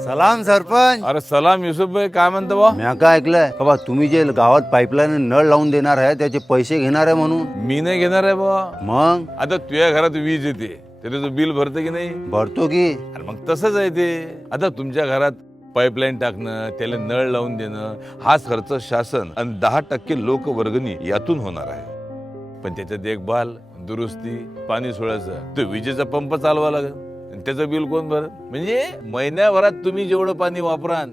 सलाम सरपंच. अरे सलाम युसुफ भाई, काय म्हणतो बा? मी काय ऐकलंय बाबा, तुम्ही जे गावात पाईपलाईन नळ लावून देणार आहे त्याचे पैसे घेणार आहे म्हणून. मी नाही घेणार आहे बा. मग आता तुझ्या घरात वीज येते, त्याला तू बिल भरते की नाही? भरतो की. अरे मग तसंच आहे ते. आता तुमच्या घरात पाईपलाईन टाकणं, त्याला नळ लावून देणं, हाच खर्च शासन आणि 10% लोकवर्गणी यातून होणार आहे. पण त्याच्या देखभाल, दुरुस्ती, पाणी सोडायचं, तो विजेचा पंप चालवा लागेल, त्याचं बिल कोण भरत? म्हणजे महिन्याभरात तुम्ही जेवढं पाणी वापराल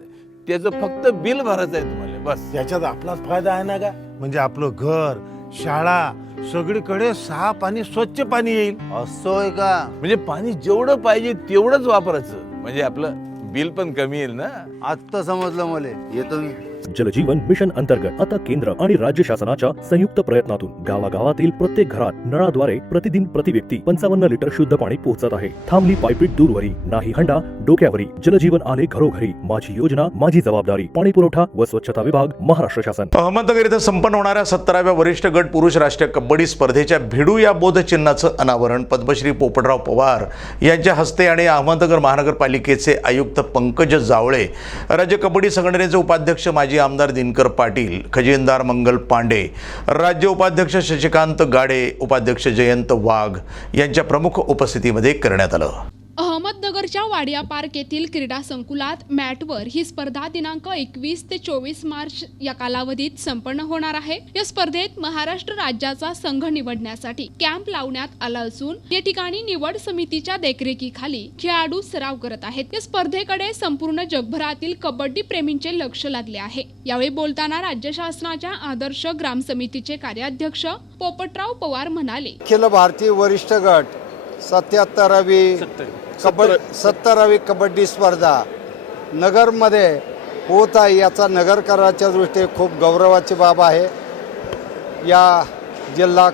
त्याचं फक्त बिल भरायचं आहे तुम्हाला, बस. त्याच्यात आपलाच फायदा आहे ना का? म्हणजे आपलं घर, शाळा, सगळीकडे 6 पाणी स्वच्छ पाणी येईल. असोय का? म्हणजे पाणी जेवढं पाहिजे तेवढंच वापरायचं, म्हणजे आपलं बिल पण कमी येईल ना. आत्ता समजलं मला. येतो मी. जलजीवन मिशन अंतर्गत आता केंद्र आणि राज्य शासनाच्या संयुक्त प्रयत्नातून गावागावातील प्रत्येक घरात नळाद्वारे प्रतिदिन प्रति व्यक्ती 55 लिटर शुद्ध पाणी पोहोचत आहे. थांबली पायपीट दूरवरी, नाही हंडा डोक्यावरी. जलजीवन आले घरोघरी. माझी योजना, माझी जबाबदारी. पाणी पुरवठा व स्वच्छता विभाग, महाराष्ट्र शासन. अहमदनगर इथं संपन्न होणाऱ्या 17व्या वरिष्ठ गट पुरुष राष्ट्रीय कबड्डी स्पर्धेच्या भिडू या बोधचिन्हाचं अनावरण पद्मश्री पोपटराव पवार यांच्या हस्ते आणि अहमदनगर महानगरपालिकेचे आयुक्त पंकज जावळे, राज्य कबड्डी संघटनेचे उपाध्यक्ष माजी आमदार दिनकर पाटील, खजिनदार मंगल पांडे, राज्य उपाध्यक्ष शशिकांत गाडे, उपाध्यक्ष जयंत वाघ यांच्या प्रमुख उपस्थितीमध्ये करण्यात आलं. अहमदनगरच्या वाडिया पार्क येथील क्रीडा संकुलात मॅटवर ही स्पर्धा दिनांक 21 ते 24 मार्च या कालावधीत संपन्न होणार आहे. या स्पर्धेत महाराष्ट्र राज्याचा संघ निवडण्यासाठी कॅम्प लावण्यात आला असून या ठिकाणी निवड समितीच्या देखरेखीखाली खेळाडू सराव करत आहेत. या स्पर्धेकडे संपूर्ण जगभरातील कबड्डी प्रेमींचे लक्ष लागले आहे. यावेळी बोलताना राज्य शासनाच्या आदर्श ग्राम समितीचे कार्याध्यक्ष पोपटराव पवार म्हणाले, अखिल भारतीय वरिष्ठ गट 70वी कबड्डी स्पर्धा नगरमध्ये होत आहे. याचा नगरकराच्या दृष्टीने खूप गौरवाची बाब आहे. या जिल्हा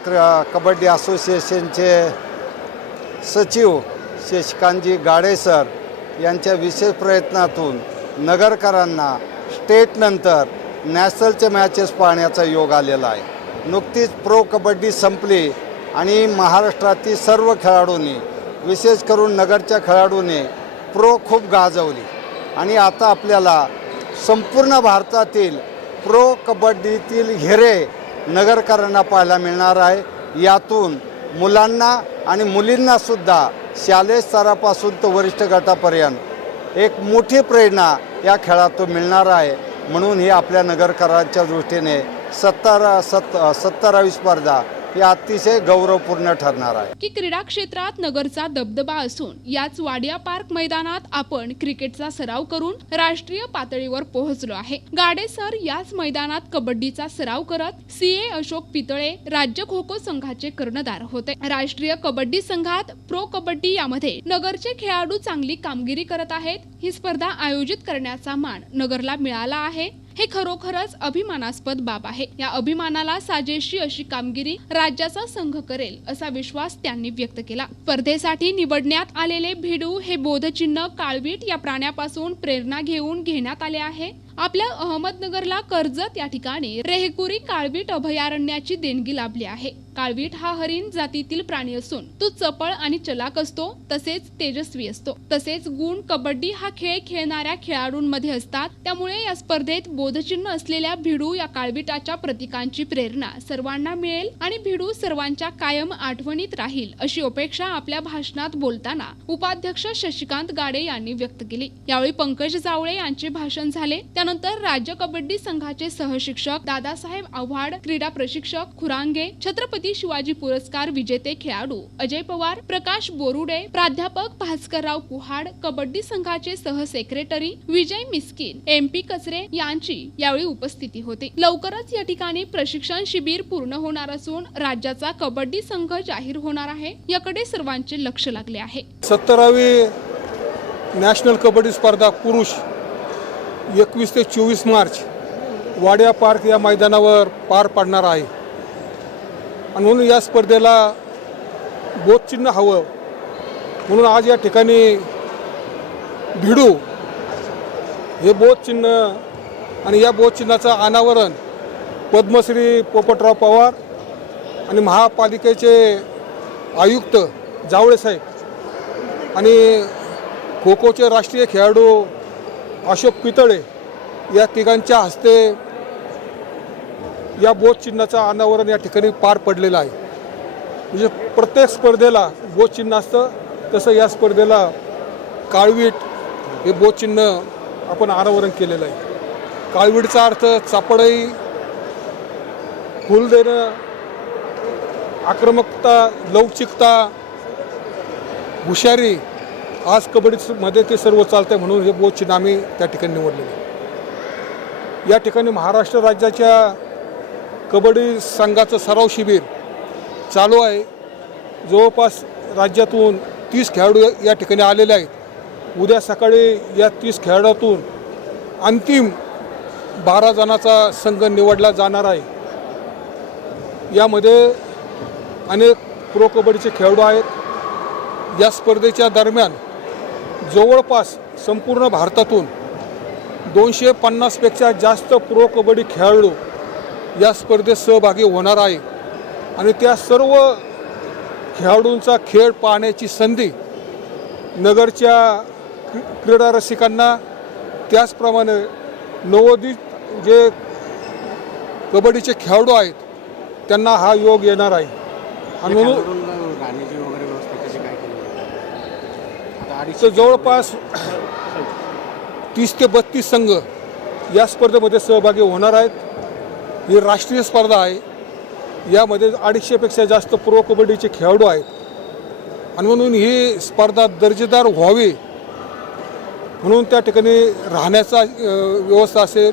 कबड्डी असोसिएशनचे सचिव शशिकांतजी गाडे सर यांच्या विशेष प्रयत्नातून नगरकरांना स्टेटनंतर नॅशनलचे मॅचेस पाहण्याचा योग आलेला आहे. नुकतीच प्रो कबड्डी संपली आणि महाराष्ट्रातील सर्व खेळाडूंनी, विशेष करून नगरच्या खेळाडूंनी प्रो खूप गाजवली आणि आता आपल्याला संपूर्ण भारतातील प्रो कबड्डीतील हिरे नगरकरांना पाहायला मिळणार आहे. यातून मुलांना आणि मुलींनासुद्धा शालेय स्तरापासून तर वरिष्ठ गटापर्यंत एक मोठी प्रेरणा या खेळातून मिळणार आहे. म्हणून ही आपल्या नगरकरांच्या दृष्टीने 17वी स्पर्धा ही अतिशय गौरवपूर्ण ठरणार आहे. की क्रीडा क्षेत्रात नगरचा दबदबा असून याच वाडिया पार्क मैदानात आपण क्रिकेटचा सराव करून राष्ट्रीय पातळीवर पोहोचलो आहे. गाडे सर याच मैदानात कबड्डीचा सराव करत CA अशोक पितळे राज्य खो खो संघाचे कर्णधार होते. राष्ट्रीय कबड्डी संघात प्रो कबड्डी यामध्ये नगरचे खेळाडू चांगली कामगिरी करत आहेत. ही स्पर्धा आयोजित करण्याचा मान नगरला मिळाला आहे. हे खरोखरच अभिमानास्पद बाब आहे. या अभिमानाला साजेशी अशी कामगिरी राज्याचा संघ करेल असा विश्वास त्यांनी व्यक्त केला. स्पर्धेसाठी निवडण्यात आलेले भिडू हे बोधचिन्ह काळवीट या प्राण्यापासून प्रेरणा घेऊन घेण्यात आले आहे. आपल्या अहमदनगरला कर्जत या ठिकाणी रेहकुरी काळवीट अभयारण्याची देणगी लाभली आहे. काळवीट हा हरिण जातीतील प्राणी असून तो चपळ आणि चलाक असतो, तसेच तेजस्वी असतो. तसेच गुण कबड्डी हा खेळ खेळणाऱ्या खेळाडूंमध्ये असतात. त्यामुळे या स्पर्धेत बोधचिन्ह असलेल्या भिडू या काळवीटाच्या प्रतीकांची प्रेरणा सर्वांना मिळेल आणि भिडू सर्वांच्या कायम आठवणीत राहील अशी अपेक्षा आपल्या भाषणात बोलताना उपाध्यक्ष शशिकांत गाडे यांनी व्यक्त केली. यावेळी पंकज जावळे यांचे भाषण झाले. त्यानंतर राज्य कबड्डी संघाचे सहशिक्षक दादासाहेब आव्हाड, क्रीडा प्रशिक्षक खुरांगे, छत्रपती शिवाजी पुरस्कार विजेते खेळाडू अजय पवार, प्रकाश बोरुडे, प्राध्यापक भास्करराव कुहाड, कबड्डी संघाचे सहसेक्रेटरी विजय मिस्किन, MP कचरे यांची यावेळी उपस्थिती होती. लवकरच या ठिकाणी प्रशिक्षण शिबिर पूर्ण होणार असून राज्याचा कबड्डी संघ जाहीर होणार आहे. याकडे सर्वांचे लक्ष लागले आहे. 17वी नॅशनल कबड्डी स्पर्धा पुरुष 21 ते 24 मार्च वाडिया पार्क या मैदानावर पार पडणार आहे. आणि म्हणून या स्पर्धेला बोधचिन्ह हवं म्हणून आज या ठिकाणी भिडू हे बोधचिन्ह आणि या बोधचिन्हाचं अनावरण पद्मश्री पोपटराव पवार आणि महापालिकेचे आयुक्त जावळे साहेब आणि खो खोचे राष्ट्रीय खेळाडू अशोक पितळे या तिघांच्या हस्ते या बोध चिन्हाचं अनावरण या ठिकाणी पार पडलेलं आहे. म्हणजे प्रत्येक स्पर्धेला बोध चिन्ह असतं, तसं या स्पर्धेला काळवीट हे बोध चिन्ह आपण अनावरण केलेलं आहे. काळवीटचा अर्थ चापडई, फुल देणं, आक्रमकता, लवचिकता, हुशारी. आज कबड्डीमध्ये ते सर्व चालतं आहे, म्हणून हे बोध चिन्ह आम्ही त्या ठिकाणी निवडलेलं आहे. या ठिकाणी महाराष्ट्र राज्याच्या कबड्डी संघाचं सराव शिबिर चालू आहे. जवळपास राज्यातून 30 खेळाडू या ठिकाणी आलेले आहेत. उद्या सकाळी या 30 खेळाडूतून अंतिम 12 जणांचा संघ निवडला जाणार आहे. यामध्ये अनेक प्रो कबड्डीचे खेळाडू आहेत. या स्पर्धेच्या दरम्यान जवळपास संपूर्ण भारतातून 250पेक्षा जास्त प्रो कबड्डी खेळाडू या स्पर्धेत सहभागी होणार आहे आणि त्या सर्व खेळाडूंचा खेळ पाहण्याची संधी नगरच्या क्रीडा रसिकांना, त्याचप्रमाणे नवोदित जे कबड्डीचे खेळाडू आहेत त्यांना हा योग येणार आहे. आणि म्हणून तर जवळपास 30 ते 32 संघ या स्पर्धेमध्ये सहभागी होणार आहेत. ही राष्ट्रीय स्पर्धा आहे. यामध्ये 250पेक्षा जास्त प्रो कबड्डीचे खेळाडू आहेत आणि म्हणून ही स्पर्धा दर्जेदार व्हावी म्हणून त्या ठिकाणी राहण्याचा व्यवस्था असेल,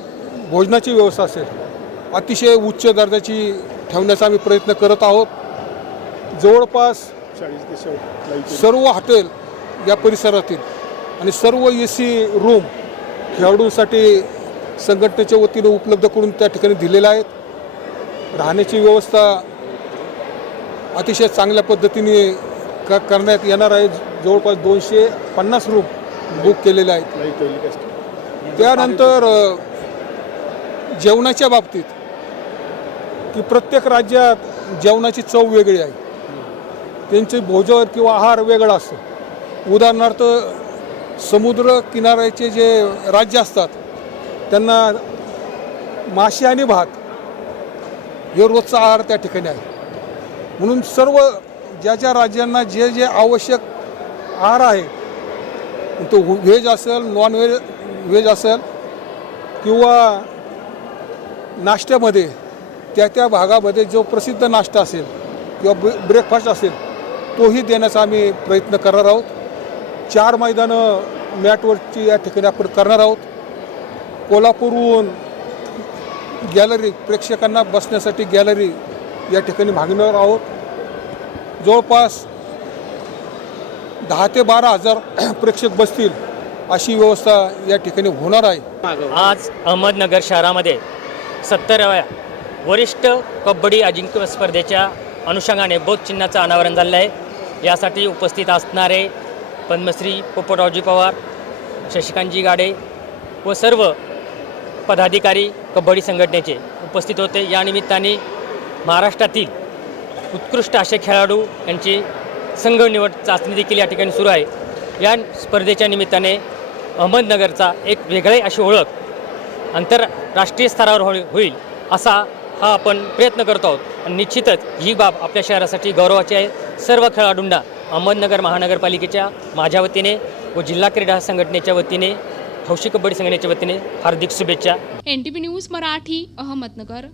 भोजनाची व्यवस्था असेल, अतिशय उच्च दर्जाची ठेवण्याचा आम्ही प्रयत्न करत आहोत. जवळपास सर्व हॉटेल या परिसरातील आणि सर्व AC रूम खेळाडूंसाठी संघटनेच्या वतीने उपलब्ध करून त्या ठिकाणी दिलेल्या आहेत. राहण्याची व्यवस्था अतिशय चांगल्या पद्धतीने करण्यात येणार आहे. जवळपास 250 रूम बुक केलेले आहेत. त्यानंतर जेवणाच्या बाबतीत की प्रत्येक राज्यात जेवणाची चव वेगळी आहे. त्यांचे भोजन किंवा आहार वेगळा असतो. उदाहरणार्थ समुद्र किनाऱ्याचे जे राज्य असतात त्यांना मासे आणि भात हे रोजचा आहार त्या ठिकाणी आहे. म्हणून सर्व ज्या ज्या राज्यांना जे जे आवश्यक आहार आहे, तो व्हेज असेल, नॉन व्हेज असेल किंवा नाश्त्यामध्ये त्या त्या भागामध्ये जो प्रसिद्ध नाश्ता असेल किंवा ब्रेकफास्ट असेल तोही देण्याचा आम्ही प्रयत्न करणार आहोत. 4 मैदानं मॅटवरची या ठिकाणी आपण करणार आहोत. कोल्हापूरहून गॅलरी, प्रेक्षकांना बसण्यासाठी गॅलरी या ठिकाणी मागणार आहोत. जवळपास 10 ते 12 हजार प्रेक्षक बसतील अशी व्यवस्था या ठिकाणी होणार आहे. आज अहमदनगर शहरामध्ये 70व्या वरिष्ठ कबड्डी अजिंक्य स्पर्धेच्या अनुषंगाने बोध चिन्हाचं अनावरण झालं आहे. यासाठी उपस्थित असणारे पद्मश्री पोपटरावजी पवार, शशिकांतजी गाडे व सर्व पदाधिकारी कबड्डी संघटनेचे उपस्थित होते. या निमित्ताने महाराष्ट्रातील उत्कृष्ट असे खेळाडू यांची संघ निवड चाचणी देखील या ठिकाणी सुरू आहे. या स्पर्धेच्या निमित्ताने अहमदनगरचा एक वेगळी अशी ओळख आंतरराष्ट्रीय स्तरावर होईल असा हा आपण प्रयत्न करतो आहोत. आणि निश्चितच ही बाब आपल्या शहरासाठी गौरवाची आहे. सर्व खेळाडूंना अहमदनगर महानगरपालिकेच्या माझ्या वतीने व जिल्हा क्रीडा संघटनेच्या वतीने, हौशी कबड्डी संघटनेच्या वतीने हार्दिक शुभेच्छा. NTV news Marathi, Ahmednagar.